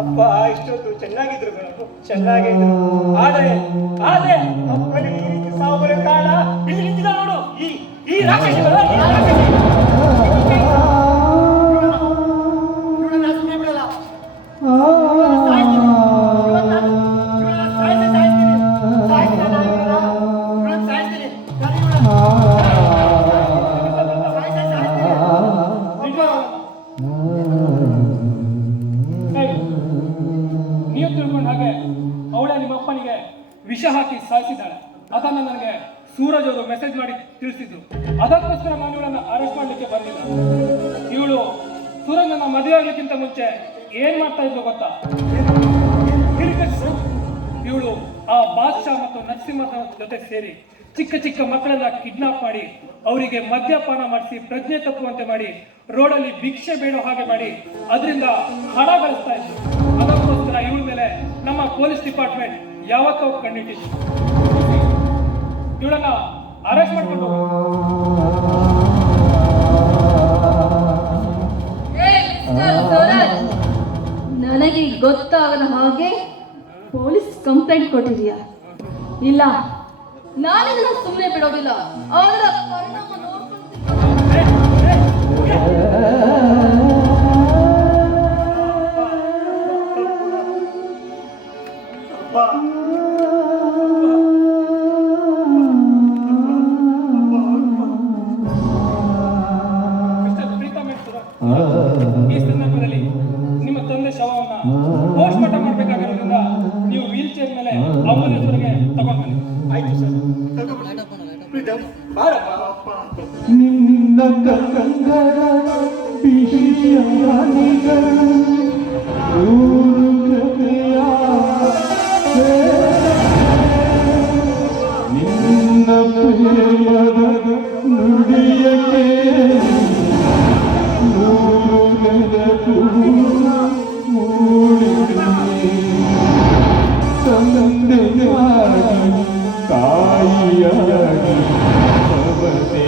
ಅಪ್ಪ ಚೆನ್ನಾಗಿದ್ರು ಚೆನ್ನಾಗಿದ್ರು ಆದ್ರೆ ಆದ್ರೆ ಅಪ್ಪನಿಗೆ ಈ ರೀತಿ ಸಾವು ಕಾರಣ? ಇಲ್ಲಿ ನಿಂತಿದ್ದ ನೋಡು. ಈ ಈ ವಿಷ ಹಾಕಿ ಸಾಯಿಸಿದ್ದಾಳೆ. ಅದನ್ನ ನನಗೆ ಸೂರಜ್ ಅವರು ಮೆಸೇಜ್ ಮಾಡಿ ತಿಳಿಸಿದ್ರು ಅದಕ್ಕೋಸ್ಕರ ನಾನು ಇವಳನ್ನ ಅರೆಸ್ಟ್ ಮಾಡಲಿಕ್ಕೆ ಬಂದಿಲ್ಲ. ಇವಳು ಸೂರಜ್ ನನ್ನ ಮದುವೆ ಆಗ್ಲಿಕ್ಕಿಂತ ಮುಂಚೆ ಏನ್ ಮಾಡ್ತಾ ಇದ್ಲು ಗೊತ್ತಾ? ಇವಳು ಆ ಬಾದ್ಶಾ ಮತ್ತು ನರಸಿಂಹನ ಜೊತೆ ಸೇರಿ ಚಿಕ್ಕ ಚಿಕ್ಕ ಮಕ್ಕಳೆಲ್ಲ ಕಿಡ್ನಾಪ್ ಮಾಡಿ ಅವರಿಗೆ ಮದ್ಯಪಾನ ಮಾಡಿಸಿ ಪ್ರಜ್ಞೆ ತಪ್ಪುವಂತೆ ಮಾಡಿ ರೋಡಲ್ಲಿ ಭಿಕ್ಷೆ ಬೇಡೋ ಹಾಗೆ ಮಾಡಿ ಅದರಿಂದ ಹಣ ಗಳಿಸ್ತಾ ಇದ್ರು ಅದಕ್ಕೋಸ್ಕರ ಇವಳ ಮೇಲೆ ನಮ್ಮ ಪೊಲೀಸ್ ಡಿಪಾರ್ಟ್ಮೆಂಟ್ ಯಾವತ್ತೋ ಕಣ್ಣಿಟ್ಟಿತ್ತು ಇವಳನ್ನ ಅರೆಸ್ಟ್ ಮಾಡ್ಕೊಂಡು ನನಗೆ ಗೊತ್ತಾಗದ ಹಾಗೆ ಪೊಲೀಸ್ ಕಂಪ್ಲೇಂಟ್ ಕೊಟ್ಟಿದೀಯಾ ಇಲ್ಲ ನಾನು ಸುಮ್ಮನೆ ಬಿಡೋದಿಲ್ಲ. ಅವರ ಈ ಸಂದರ್ಭದಲ್ಲಿ ನಿಮ್ಮ ತಂದೆ ಶವವನ್ನ ಪೋಸ್ಟ್ ಮಾರ್ಟಮ್ ನೀವು ವೀಲ್ ಮೇಲೆ ಅಂಬುಲೆನ್ಸ್ವರೆಗೆ ತಗೊಂಡು ಬನ್ನಿ ಆಯ್ತು ಸರ್ ಪ್ರೀತಮ್ ಬಾರಪ್ಪ ನಿನ್ನ ದಾಯಿಯಾಗಿ ಭವದೇ